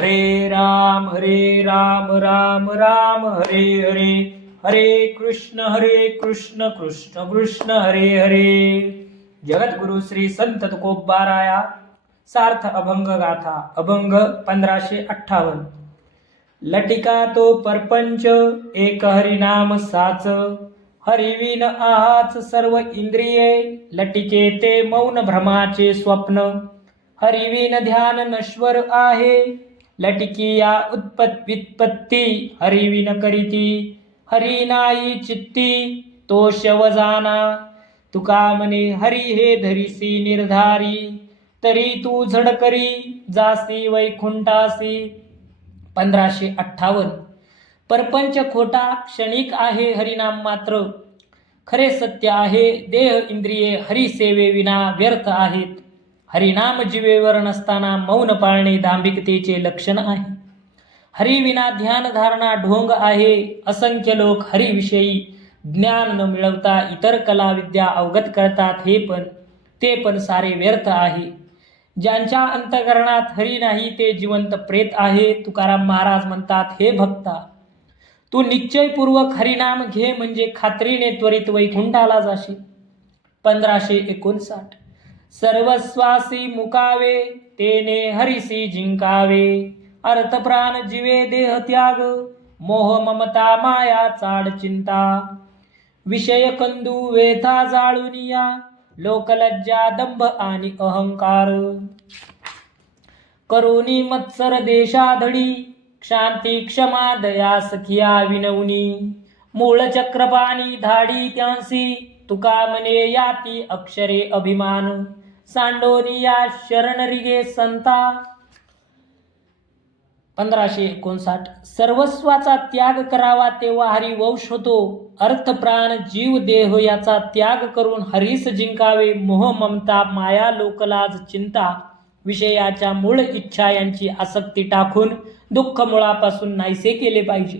हरे राम राम राम हरे हरे, हरे कृष्ण कृष्ण कृष्ण हरे हरे. जगद्गुरु श्री संत तुकोबाराया सार्थ अभंग गाथा अभंग 1558. लटिका तो परपंच एक हरिनाम साच, हरिविन आहाच सर्व इंद्रिये. लटिके ते मौन भ्रमाचे स्वप्न, हरिविन ध्यान नश्वर आहे. लटिकिया व्युत्पत्ती हरिविन करीती, हरी नाही चित्ती तो शव जाना. तुका म्हणे हरी हे धरिसी निर्धारी, तरी तू झड करी जासी वैकुंठासी. 1558. परपंच खोटा क्षणिक आहे, हरिनाम मात्र खरे सत्य आहे. देह इंद्रिये हरी सेवे विना व्यर्थ आहेत. हरिनाम जीवेवर नसताना मौन पाळणे दांभिकतेचे लक्षण आहे. हरी विना ध्यान धारणा ढोंग आहे. असंख्य लोक हरिविषयी ज्ञान न मिळवता इतर कला विद्या अवगत करतात, ते पण सारे व्यर्थ आहे. ज्यांच्या अंतःकरणात हरी नाही ते जिवंत प्रेत आहे. तुकाराम महाराज म्हणतात, हे भक्ता, तू निश्चयपूर्वक हरिनाम घे, म्हणजे खात्रीने त्वरित वैकुंठाला जाशील. 1559. सर्वस्वासी मुकावे तेने हरिसी जिंकावे, अर्थ प्राण जीवे देह त्याग, मोह ममता माया चाड चिंता. विषय कंदू वेथा जाळुनिया, लोकलज्जा दंभ आणि अहंकार. करुणी मत्सर देशाधडी, शांती क्षमा दया सखिया विनवनी. मूळ चक्रपाणी धाडी त्यांसी, तुका म्हणे याती अक्षरे अभिमान. सांडोनिया शरण रिगे संता. 1559. सर्वस्वाचा त्याग करावा तेव्हा हरी वंश होतो. अर्थ प्राण जीव देह याचा त्याग करून हरीस जिंकावे. मोह ममता माया लोकलाज चिंता, विषयाच्या मूळ इच्छा यांची आसक्ती टाकून दुःख मुळापासून नाहीसे केले पाहिजे.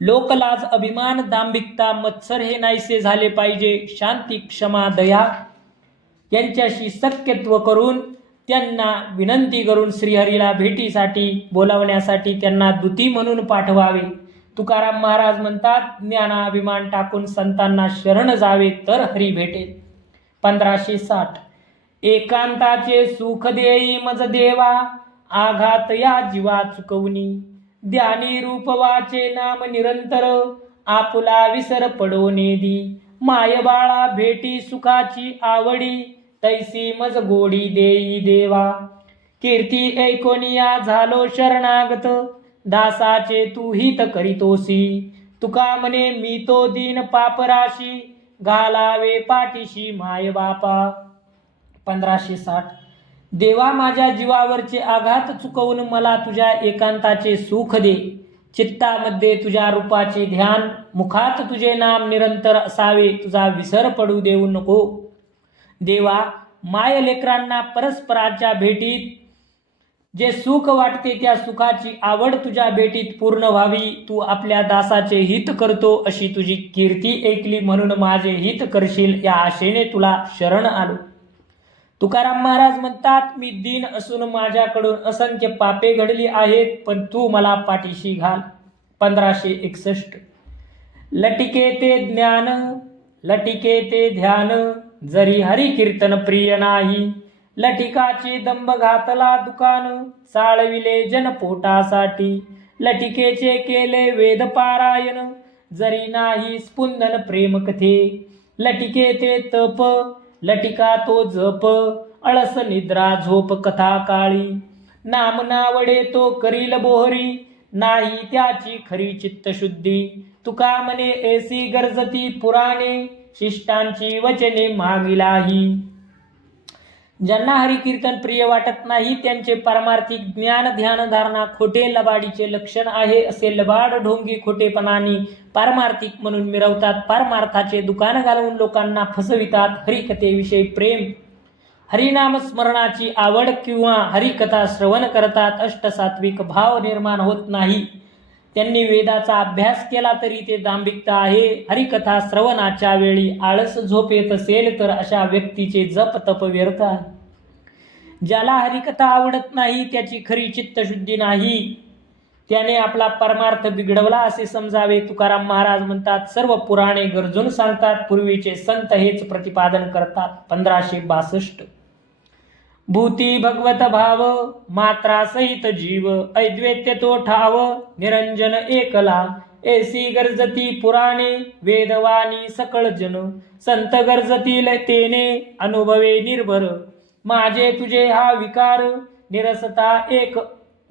लोकलाज अभिमान दांभिकता मत्सर हे नाहीसे झाले पाहिजे. शांती क्षमा दया यांच्याशी सख्यत्व करून त्यांना विनंती करून श्रीहरीला भेटीसाठी बोलावण्यासाठी त्यांना दूती म्हणून पाठवावे. तुकाराम महाराज म्हणतात, ज्ञानाभिमान टाकून संतांना शरण जावे तर हरी भेटेल. 1560. एकांताचे सुख देई मज देवा, आघात या जीवा चुकवणी. ध्यानी रूप वाचे नाम निरंतर, आपुला विसर पडो नेदी. माय बाळा भेटी सुखाची आवडी, तैसी मज गोडी देई देवा. कीर्ती ऐकोनिया झालो शरणागत, दासाचे तू हित करीतोसी. तुका म्हणे मी तो दीन पापराशी, घालावे पाठीशी माय बापा. 1560. देवा माझ्या जीवावरचे आघात चुकवून मला तुझ्या एकांताचे सुख दे. चित्तामध्ये तुझ्या रूपाचे ध्यान, मुखात तुझे नाम निरंतर असावे. तुझा विसर पडू देऊ नको. देवा, माय लेकरांना परस्पराच्या भेटीत जे सुख वाटते त्या सुखाची आवड तुझ्या भेटीत पूर्ण व्हावी. तू आपल्या दासाचे हित करतो, अशी तुझी कीर्ती ऐकली म्हणून माझे हित करशील या आशेने तुला शरण आलो. तुकाराम महाराज म्हणतात, मी दीन असून माझ्याकडून असंख्य पापे घडली आहेत, पण तू मला पाठीशी घाल. 1561. लटिके ते ज्ञान लटिके ते ध्यान, जरी हरी कीर्तन प्रिय नाही. लटिकाची दंभ घातला दुकान, चाळविले जन पोटासाठी. लटिकेचे केले वेद पारायण, जरी नाही स्पुंदन प्रेम कथे. लटिके ते तप लटिका तो जप, अळस निद्रा झोप कथा काळी. नाम नावडे तो करील बोहरी, नाही त्याची खरी चित्तशुद्धी. तुका म्हणे ऐसी गरजती पुराणे, शिष्टांची वचने मागिलाही. ज्यांना हरिकीर्तन प्रिय वाटत नाही त्यांचे पारमार्थिक ज्ञान ध्यान धारणा खोटे लबाडीचे लक्षण आहे. असे लबाड ढोंगी खोटेपणाने पारमार्थिक म्हणून मिरवतात. पारमार्थाचे दुकान घालून लोकांना फसवितात. हरिकथेविषयी प्रेम, हरिनाम स्मरणाची आवड किंवा हरिकथा श्रवण करतात. अष्टसात्विक भाव निर्माण होत नाही. त्यांनी वेदाचा अभ्यास केला तरी ते दांभिकता आहे. हरिकथा श्रवणाच्या वेळी आळस झोप येत असेल तर अशा व्यक्तीचे जप तप व्यर्थ आहे. ज्याला हरिकथा आवडत नाही त्याची खरी चित्तशुद्धी नाही, त्याने आपला परमार्थ बिघडवला असे समजावे. तुकाराम महाराज म्हणतात, सर्व पुराणे गरजून सांगतात, पूर्वीचे संत हेच प्रतिपादन करतात. 1562. भूती भगवत भाव मात्रा सहित जीव, अद्वैत्य तो ठाव निरंजन एकला. ऐसी गरजती पुराणे वेदवाणी सकळ जन, संत गरजतील तेने अनुभवे निर्भर. माझे तुझे हा विकार निरसता एक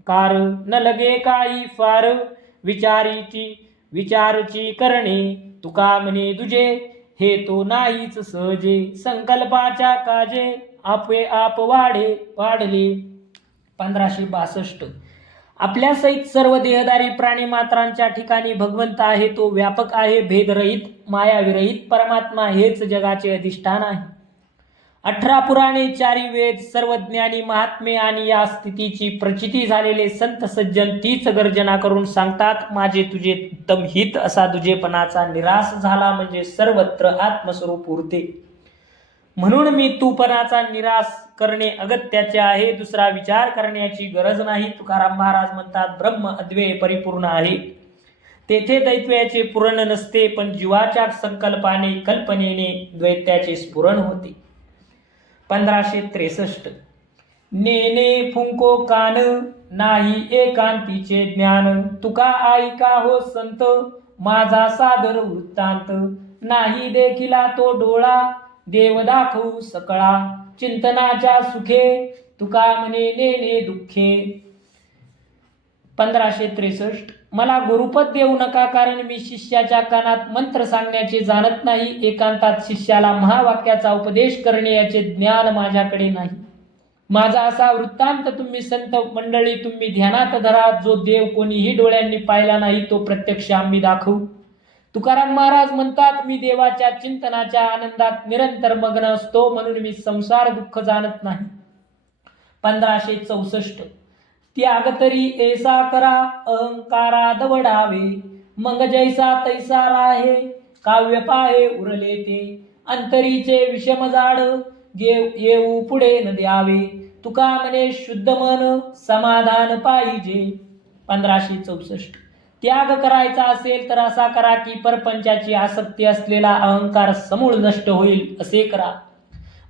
कार, न लगे काही फार विचारची करणे. तुका म्हणे तुझे हे तो नाहीच सहजे, संकल्पाच्या काजे आपे आप वाढले. 1562. आपल्या सहित सर्व देहधारी प्राणी मात्रांच्या ठिकाणी भगवंत आहे. तो व्यापक आहे, भेदरहित, मायाविरहित परमात्मा हेच जगाचे अधिष्ठान आहे. 18 पुराणे, 4 वेद, सर्वज्ञानी महात्मे आणि या स्थितीची प्रचिती झालेले संत सज्जन तीच गर्जना करून सांगतात, माझे तुझे उत्तम हित. असा तुझेपणाचा निराश झाला म्हणजे सर्वत्र आत्मस्वरूप उरते. म्हणून मी तूपणाचा निराश करणे अगत्याचे आहे, दुसरा विचार करण्याची गरज नाही. तुकाराम महाराज म्हणतात, ब्रह्म अद्वैय परिपूर्ण आहे, तेथे दैत्याचे पुरण नसते, पण जीवाच्या संकल्पाने कल्पनेने द्वैत्याचे स्फुरण होते. 1563. नेने फुंको कान नाही एकांतीचे ज्ञान, तुका ऐका हो संत माझा सादर वृत्तांत. नाही देखिला तो डोळा देव दाखवू सकळा, चिंतनाच्या सुखे तुका म्हणे नेने दुःखे. 1563. मला गुरुपद देऊ नका, कारण मी शिष्याच्या कानात मंत्र सांगण्याचे जाणत नाही. एकांतात शिष्याला महावाक्याचा उपदेश करणे याचे ज्ञान माझ्याकडे नाही. माझा असा वृत्तांत तुम्ही संत मंडळी तुम्ही ध्यानात धरा. जो देव कोणीही डोळ्यांनी पाहिला नाही तो प्रत्यक्ष आम्ही दाखवू. तुकाराम महाराज म्हणतात, मी देवाच्या चिंतनाच्या आनंदात निरंतर मग्न असतो, म्हणून मी संसार दुःख जाणत नाही. 1564. त्याग तरी ऐसा करा अहंकारा दवडावे, मग जैसा तैसा राहे काव्य पाहे उरले ते. अंतरीचे विषम जाड येऊ पुढे न द्यावे, तुका म्हणे शुद्ध मन समाधान पाहिजे. 1564. त्याग करायचा असेल तर असा करा की परपंचाची आसक्ती असलेला अहंकार समूळ नष्ट होईल असे करा.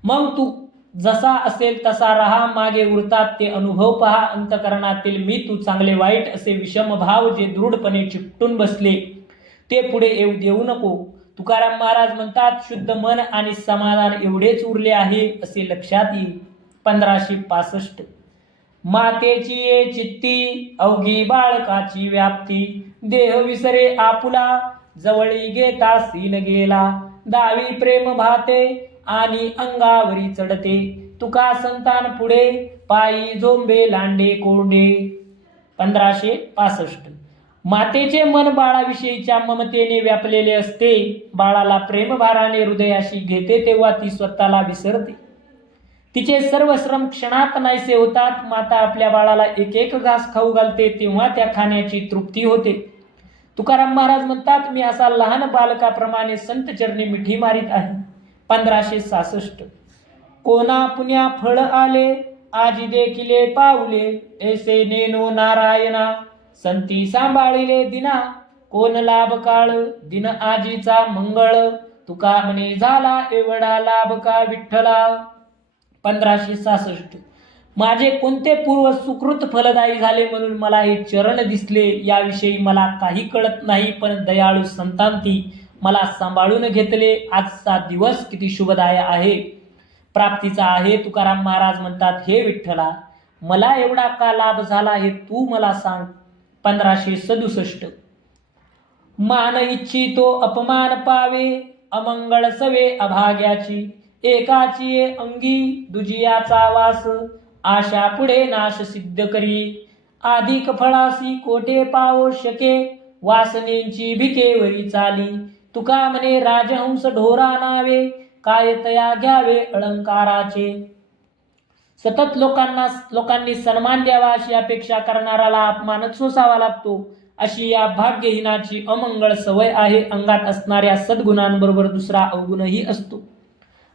मग तू जसा असेल तसा राहा. मागे उरतात ते अनुभव पहा. अंतकरणातील मी तू चांगले वाईट असे विषम भाव जे दृढपणे चिकटून बसले ते पुढे येऊ देऊ नको. तुकाराम महाराज म्हणतात, शुद्ध मन आणि समाधान एवढेच उरले आहे असे लक्षात येईल. 1565. मातेची ये चित्ती अवघी बाळकाची व्याप्ती, देह विसरे आपुला जवळी घेता सीन गेला. दावी प्रेम भाते आणि अंगावरी चढते, तुका संतान पुढे पायी झोंबे लांडे कोरडे. 1565. मातेचे मन बाळाविषयीच्या ममतेने व्यापलेले असते. बाळाला प्रेमभाराने हृदयाशी घेते तेव्हा ती स्वतःला विसरते. तिचे सर्व श्रम क्षणात नाहीसे होतात. माता आपल्या बाळाला एक एक घास खाऊ घालते तेव्हा त्या खाण्याची तृप्ती होते. तुकाराम महाराज म्हणतात, मी असा लहान बालकाप्रमाणे संत चरणी मिठी मारित आहे. 1566. कोणा पुण्या फळ आले आजी देखिले पावले, ऐसे नेनो नारायणा संती सांभाळिले दिना. कोण लाभ काळ दिन आजीचा मंगळ, तुका म्हणे झाला एवढा लाभ का विठ्ठला. 1566. माझे कोणते पूर्व सुकृत फलदायी झाले म्हणून मला हे चरण दिसले याविषयी मला काही कळत नाही, पण दयाळू संतांती मला सांभाळून घेतले. आजचा दिवस किती शुभदाय आहे, प्राप्तीचा आहे. तुकाराम महाराज म्हणतात, हे विठ्ठला मला एवढा का लाभ झाला हे तू मला सांग. 1567. मान इच्छितो अपमान पावे, अमंगळ सवे अभाग्याची. एकाची अंगी दुजियाचा वास, आशा पुढे नाश सिद्ध करी. अधिक फळासी कोठे पावो शके, वासनेंची भिकेवरी चाली. तुका म्हणे राजहंस ढोरा नावे, काय तया घ्यावे अलंकाराचे. सतत लोकांनी सन्मान द्यावा अशी अपेक्षा करणाऱ्याला अपमानच सोसावा लागतो. अशी या भाग्यहीनाची अमंगळ सवय आहे. अंगात असणाऱ्या सद्गुणांबरोबर दुसरा अवगुणही असतो.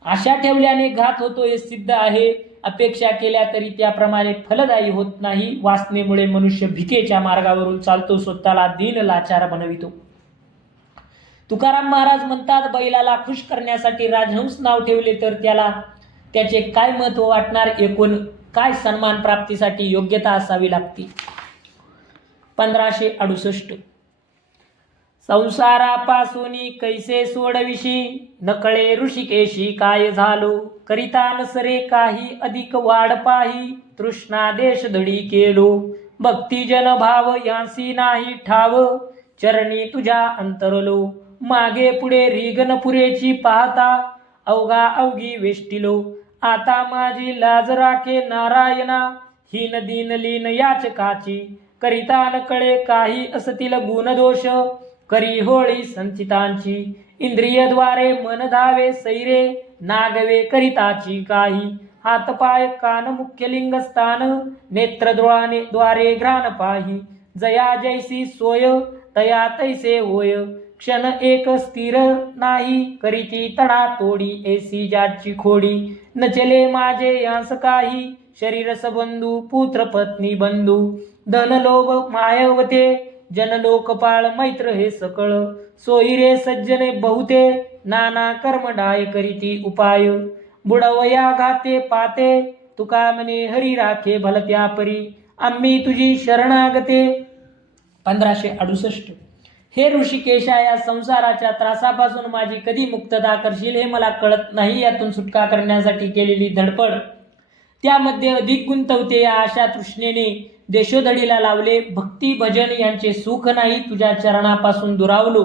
आशा ठेवल्याने घात होतो हे सिद्ध आहे. अपेक्षा केल्या तरी त्याप्रमाणे फलदायी होत नाही. वासनेमुळे मनुष्य भिकेच्या मार्गावरून चालतो, स्वतःला दीन लाचार बनवितो. तुकाराम महाराज म्हणतात, बैलाला खुश करण्यासाठी राजहंस नाव ठेवले तर त्याला त्याचे काय महत्व वाटणार, एकूण काय सन्मान प्राप्तीसाठी योग्यता असावी लागते. 1568 संसारापासून कैसे सोडविशी, नकळे ऋषिकेशी काय झालो, करिता नसरे काही अधिक वाढ पाही, तृष्णा देश धडी केलो, भक्तिजन भाव यांसी नाही ठाव, चरणी तुझ्या अंतरलो, मागे पुढे रिगन पुरेची पाहता, अवघा अवघी वेष्टिलो, आता माझी लाज राखे नारायणा, हीन दीन लीन याचकाची, करिता न कळे काही असतील गुणदोष, करी होळी संचितांची, इंद्रियद्वारे मन धावे सैरे, नागवे करिताची काही, हातपाय कान मुख्य लिंग स्थान, नेत्रद्वारे द्वारे घ्राण पाही, जया जैसी सोय तया तैसे होय, क्षण एक स्थिर नाही, करीती तडा तोडी, ऐसी ज्याची खोडी, न चले माझे यांस काही, शरीर सबंधू पुत्र पत्नी बंधू, धन लोभ मायवते, जन लोकपाळ मैत्र हे सकळ, सोयीरे सज्जने बहुते, नाना कर्म डाय करीती उपाय, बुडवया घाते पाते, तुका म्हणे हरी राखे भलत्या परी, आम्ही तुझी शरणागते. 1568 हे ऋषिकेशा, या संसाराच्या त्रासापासून माझी कधी मुक्तता करशील हे मला कळत नाही. यातून सुटका करण्यासाठी केलेली धडपड त्यामध्ये अधिक गुंतवते. या आशा तृष्णेने देशोधडीला लावले. भक्ती भजन यांचे सुख नाही, तुझ्या चरणापासून दुरावलो.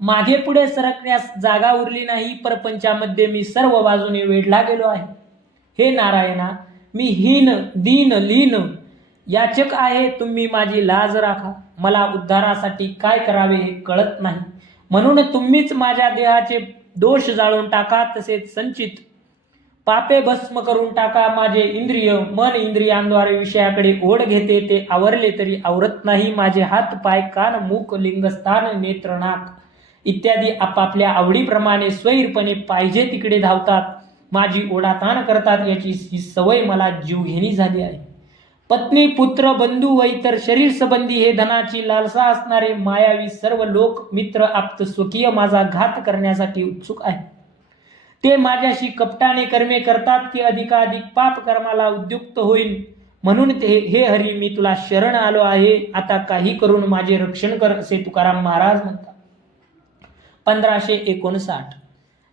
मागे पुढे सरकण्यास जागा उरली नाही. परपंचामध्ये मी सर्व बाजूने वेढला गेलो आहे. हे नारायणा, मी हीन दीन लीन याचक आहे. तुम्ही माझी लाज राखा. मला उद्धारासाठी काय करावे हे कळत नाही. म्हणून तुम्हीच माझ्या देहाचे दोष जाळून टाका, तसेच संचित पापे भस्म करून टाका. माझे इंद्रिय मन इंद्रियांद्वारे विषयाकडे ओढ घेते, ते आवरले तरी आवरत नाही. माझे हात पाय कान मुख लिंगस्थान नेत्र नाक इत्यादी आपापल्या आवडीप्रमाणे स्वैरपणे पाहिजे तिकडे धावतात. माझी ओढाताण करतात. याची ही सवय मला जीवघेणी झाली आहे. पत्नी पुत्र बंधू व इतर शरीर संबंधी हे धनाची लालसा असणारे मायावी सर्व लोक मित्र आप्त स्वकीय माझा घात करण्यासाठी उत्सुक आहे. ते माझ्याशी कपटाने कर्मे करतात की अधिकाधिक पाप कर्माला उद्युक्त होईल. म्हणून हे हरी, मी तुला शरण आलो आहे. आता काही करून माझे रक्षण कर, असे तुकाराम महाराज म्हणतात. 1559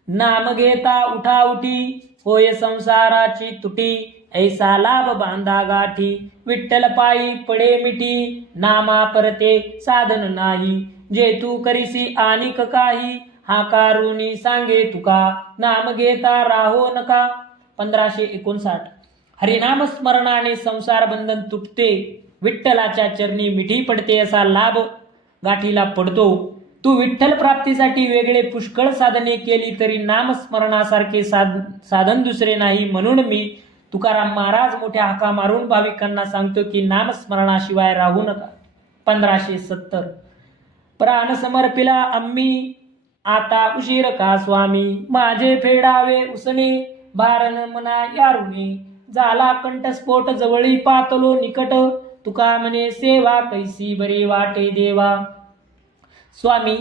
नाम घेता उठा उठी, होय संसाराची तुटी, ऐसा लाभ बांधा गाठी, विठ्ठल पायी पडे मिठी, नामा परते साधन नाही, जे तू करीसी आनिक काही, हा कारुणी सांगे तुका, नाम घेता राहो नका. 1559 हरिनाम स्मरणाने संसार बंधन तुटते, विठ्ठलाच्या चरणी मिठी पडते, असा लाभ गाठीला पडतो. तू विठ्ठल प्राप्तीसाठी वेगळे पुष्कळ साधने केली तरी नामस्मरणासारखे साधन दुसरे नाही. म्हणून मी तुकाराम महाराज मोठ्या हाका मारून भाविकांना सांगतो की नामस्मरणाशिवाय राहू नका. 1570 प्राण समर्पिला आम्ही, आता उशीर का स्वामी, माझे फेडावे उसने, भारण मना यारुणे, झाला कंठस्फोट जवळी पातलो निकट, तुका म्हणे सेवा कैसी बरे वाटे देवा. स्वामी,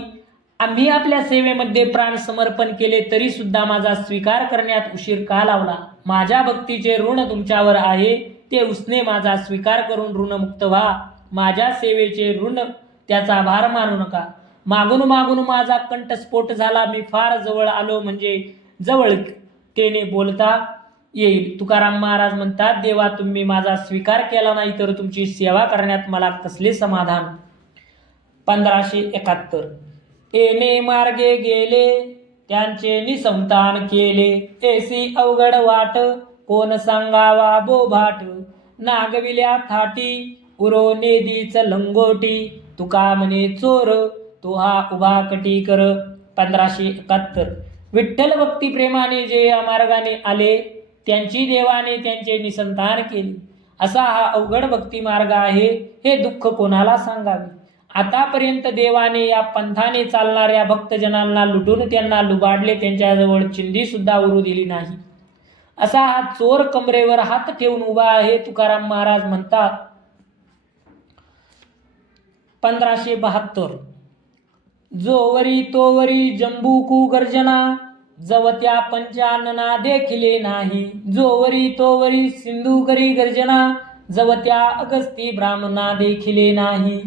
आम्ही आपल्या सेवेमध्ये प्राण समर्पण केले तरी सुद्धा माझा स्वीकार करण्यात उशीर का लावला. माझ्या भक्तीचे ऋण तुमच्यावर आहे, ते उसने माझा स्वीकार करून ऋणमुक्त व्हा. माझ्या सेवेचे ऋण त्याचा भार मानू नका. मागून मागून माझा कंठस्फोट झाला, मी फार जवळ आलो म्हणजे जवळतेने बोलता येईल. तुकाराम महाराज म्हणतात, देवा तुम्ही माझा स्वीकार केला नाही तर तुमची सेवा करण्यात मला कसले समाधान. 1571 येणे मार्गे गेले, त्यांचे निसंतान केले, ऐसी अवघड वाट, कोण सांगावा बोभाट, नागविल्या थाटी, उरो नेदीच लंगोटी, तुका म्हणे चोर, तो हा उभा कटी कर. 1571 विठ्ठल भक्ती प्रेमाने जे या मार्गाने आले त्यांची देवाने त्यांचे निसंतान केले. असा हा अवघड भक्ती मार्ग आहे. हे दुःख कोणाला सांगावे. आतापर्यंत देवाने या पंथाने चालणाऱ्या भक्तजनांना लुटून त्यांना लुबाडले, त्यांच्याजवळ चिंधी सुद्धा उरू दिली नाही. असा हा चोर कमरेवर हात ठेवून उभा आहे. तुकाराम महाराज म्हणतात 1572 जोवरी तोवरी जंबूकू गर्जना जवत्या पंचानना देखिले नाही. जोवरी तोवरी सिंधुकरी गर्जना जवत्या अगस्ती ब्राह्मणा देखिले नाही.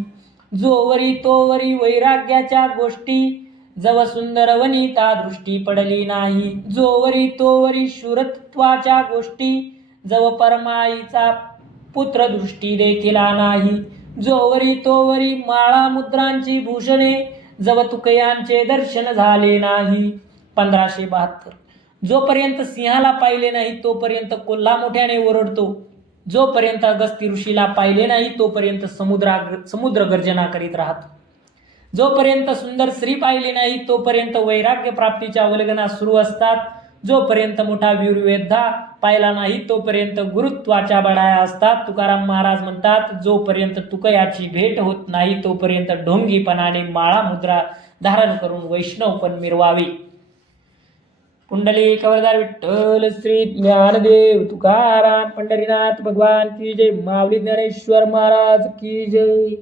जोवरी तोवरी वैराग्याच्या गोष्टी जव सुंदर वनिता दृष्टी पडली नाही. जोवरी तोवरी शूरत्वाच्या गोष्टी जव परमाईचा पुत्र दृष्टी देखिला नाही. जोवरी तोवरी माळा मुद्रांची भूषणे जव तुकयांचे दर्शन झाले नाही. 1572 जोपर्यंत सिंहाला पाहिले नाही तोपर्यंत कोल्हा मोठ्याने ओरडतो. जोपर्यंत अगस्ती ऋषीला पाहिले नाही तोपर्यंत समुद्र गर्जना करीत राहतो. जोपर्यंत सुंदर स्त्री पाहिली नाही तोपर्यंत वैराग्य प्राप्तीच्या वल्गना सुरू असतात. जोपर्यंत मोठा वीरयोद्धा पाहिला नाही तोपर्यंत गुरुत्वाच्या बडाया असतात. तुकाराम महाराज म्हणतात जोपर्यंत तुकयाची भेट होत नाही तोपर्यंत ढोंगीपणाने माळा मुद्रा धारण करून वैष्णवपण मिरवावे. पुंडलिक वरदार विठ्ठल श्री ज्ञानदेव तुकाराम पंढरीनाथ भगवान की जय. माऊली ज्ञानेश्वर महाराज की जय.